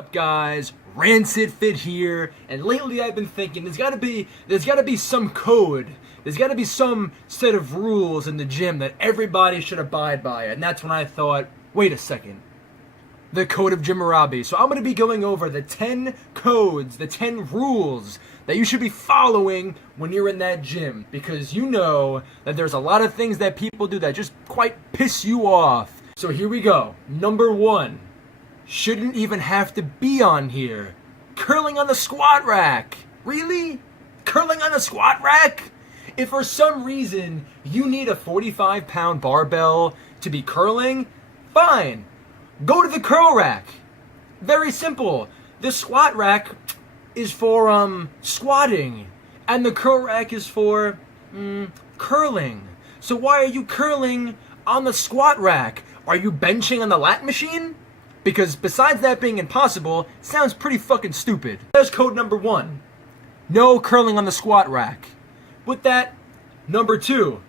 Up guys, Rancid Fit here, and lately I've been thinking there's gotta be some code, there's gotta be some set of rules in the gym that everybody should abide by, and that's when I thought, wait a second, the code of Gymmurabi. So I'm gonna be going over the 10 codes, the 10 rules that you should be following when you're in that gym, because you know that there's a lot of things that people do that just quite piss you off. So here we go. Number 1. Shouldn't even have to be on here. Curling on the squat rack. Really? Curling on the squat rack? If for some reason you need a 45-pound barbell to be curling, fine. Go to the curl rack. Very simple. The squat rack is for squatting, and the curl rack is for curling. So why are you curling on the squat rack? Are you benching on the lat machine? Because besides that being impossible, it sounds pretty fucking stupid. There's code number 1. No curling on the squat rack. With that, number 2.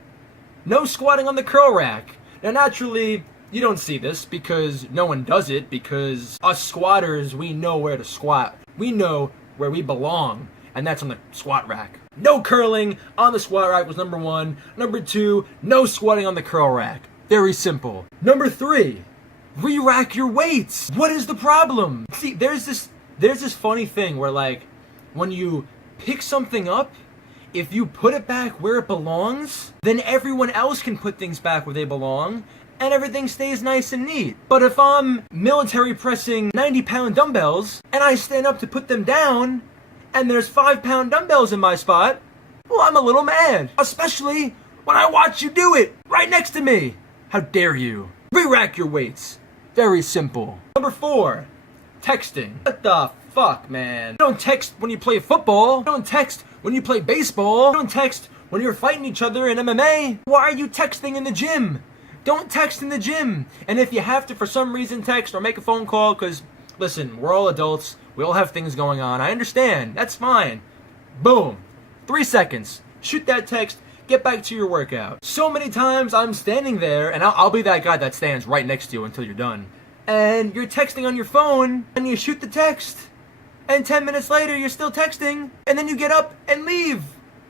No squatting on the curl rack. Now naturally, you don't see this because no one does it, because us squatters, we know where to squat. We know where we belong, and that's on the squat rack. No curling on the squat rack was number 1. Number 2, no squatting on the curl rack. Very simple. Number 3. Re-rack your weights. What is the problem? See, there's this funny thing where, like, when you pick something up, if you put it back where it belongs, then everyone else can put things back where they belong, and everything stays nice and neat. But if I'm military pressing 90-pound dumbbells, and I stand up to put them down, and there's 5-pound dumbbells in my spot, well, I'm a little mad. Especially when I watch you do it right next to me. How dare you? Re-rack your weights. Very simple. Number 4, texting. What the fuck, man? You don't text when you play football. You don't text when you play baseball. You don't text when you're fighting each other in MMA. Why are you texting in the gym? Don't text in the gym. And if you have to, for some reason, text or make a phone call, because, listen, we're all adults. We all have things going on. I understand. That's fine. Boom. 3 seconds. Shoot that text. Get back to your workout. So many times I'm standing there, and I'll be that guy that stands right next to you until you're done. And you're texting on your phone, and you shoot the text. And 10 minutes later, you're still texting, and then you get up and leave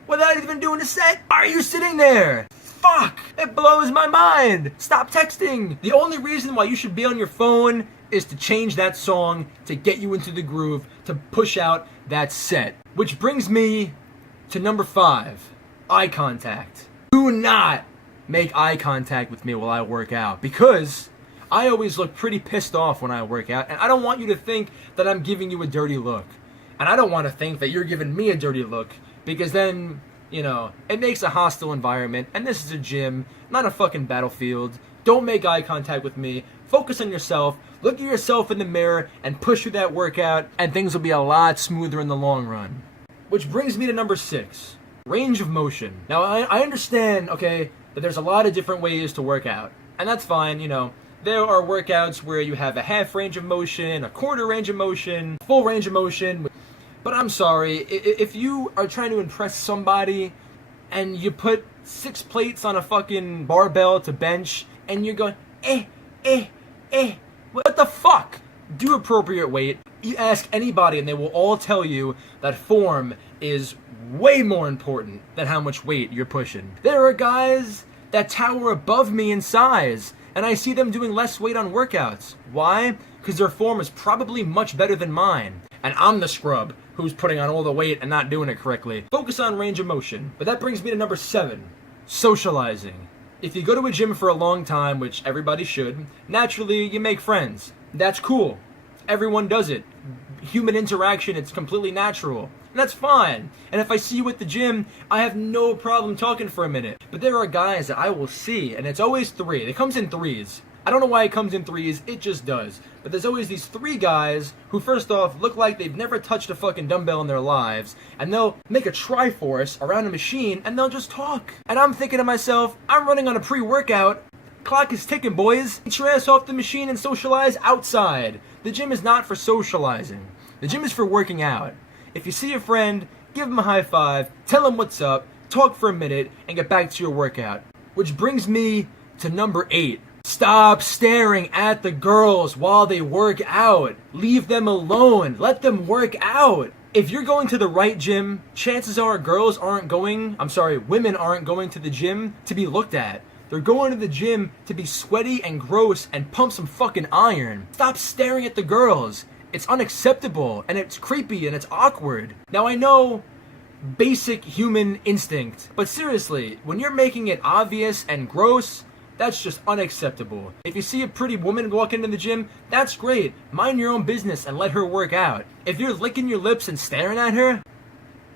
without even doing a set. Why are you sitting there? Fuck! It blows my mind. Stop texting. The only reason why you should be on your phone is to change that song, to get you into the groove, to push out that set. Which brings me to number 5. Eye contact. Do not make eye contact with me while I work out, because I always look pretty pissed off when I work out, and I don't want you to think that I'm giving you a dirty look. And I don't want to think that you're giving me a dirty look, because then, you know, it makes a hostile environment, and this is a gym, not a fucking battlefield. Don't make eye contact with me. Focus on yourself, look at yourself in the mirror, and push through that workout, and things will be a lot smoother in the long run. Which brings me to number 6. Range of motion. Now, I understand, okay, that there's a lot of different ways to work out. And that's fine, you know. There are workouts where you have a half range of motion, a quarter range of motion, full range of motion. But I'm sorry, if you are trying to impress somebody and you put 6 plates on a fucking barbell to bench and you're going, what the fuck? Do appropriate weight. You ask anybody and they will all tell you that form is way more important than how much weight you're pushing. There are guys that tower above me in size, and I see them doing less weight on workouts. Why? Because their form is probably much better than mine. And I'm the scrub who's putting on all the weight and not doing it correctly. Focus on range of motion. But that brings me to number 7. Socializing. If you go to a gym for a long time, which everybody should, naturally you make friends. That's cool. Everyone does it. Human interaction, it's completely natural. And that's fine. And if I see you at the gym, I have no problem talking for a minute. But there are guys that I will see, and it's always 3. It comes in 3s. I don't know why it comes in 3s, it just does. But there's always these 3 guys who, first off, look like they've never touched a fucking dumbbell in their lives, and they'll make a Triforce around a machine, and they'll just talk. And I'm thinking to myself, I'm running on a pre-workout. Clock is ticking, boys. Get your ass off the machine and socialize outside. The gym is not for socializing. The gym is for working out. If you see a friend, give him a high five, tell him what's up, talk for a minute, and get back to your workout. Which brings me to number 8. Stop staring at the girls while they work out. Leave them alone. Let them work out. If you're going to the right gym, chances are women aren't going to the gym to be looked at. They're going to the gym to be sweaty and gross and pump some fucking iron. Stop staring at the girls. It's unacceptable and it's creepy and it's awkward. Now I know basic human instinct, but seriously, when you're making it obvious and gross, that's just unacceptable. If you see a pretty woman walk into the gym, that's great. Mind your own business and let her work out. If you're licking your lips and staring at her,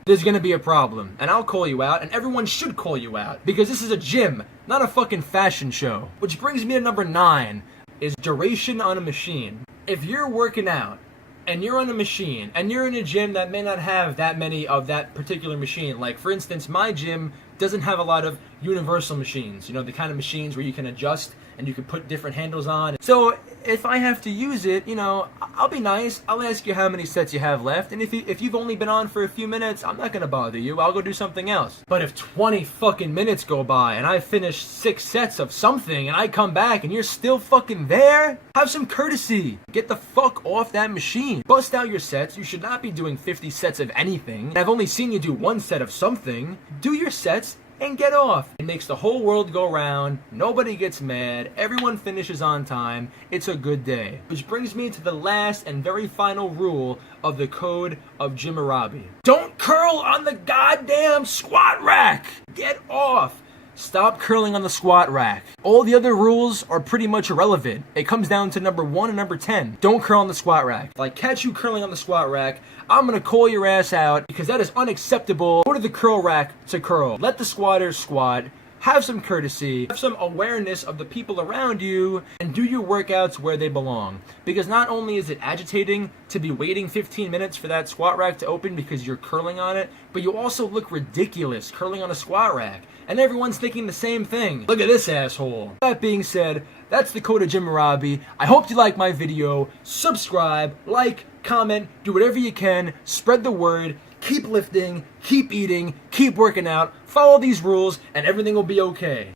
there's gonna be a problem. And I'll call you out, and everyone should call you out. Because this is a gym, not a fucking fashion show. Which brings me to number 9, is duration on a machine. If you're working out, and you're on a machine, and you're in a gym that may not have that many of that particular machine, like for instance, my gym doesn't have a lot of universal machines, the kind of machines where you can adjust and you can put different handles on. So if I have to use it, I'll be nice. I'll ask you how many sets you have left, and if you've only been on for a few minutes, I'm not gonna bother you. I'll go do something else. But if 20 fucking minutes go by and I finish 6 sets of something and I come back and you're still fucking there, have some courtesy. Get the fuck off that machine. Bust out your sets. You should not be doing 50 sets of anything. I've only seen you do 1 set of something. Do your sets and get off. It makes the whole world go round. Nobody gets mad. Everyone finishes on time. It's a good day. Which brings me to the last and very final rule of the code of Gymmurabi. Don't curl on the goddamn squat rack. Get off. Stop curling on the squat rack. All the other rules are pretty much irrelevant. It comes down to number 1 and number 10. Don't curl on the squat rack. If I catch you curling on the squat rack, I'm gonna call your ass out because that is unacceptable. Go to the curl rack to curl. Let the squatters squat. Have some courtesy, have some awareness of the people around you, and do your workouts where they belong. Because not only is it agitating to be waiting 15 minutes for that squat rack to open because you're curling on it, but you also look ridiculous curling on a squat rack. And everyone's thinking the same thing. Look at this asshole. That being said, that's the code of Gymmurabi. I hope you like my video. Subscribe, like, comment, do whatever you can. Spread the word. Keep lifting, keep eating, keep working out. Follow these rules and everything will be okay.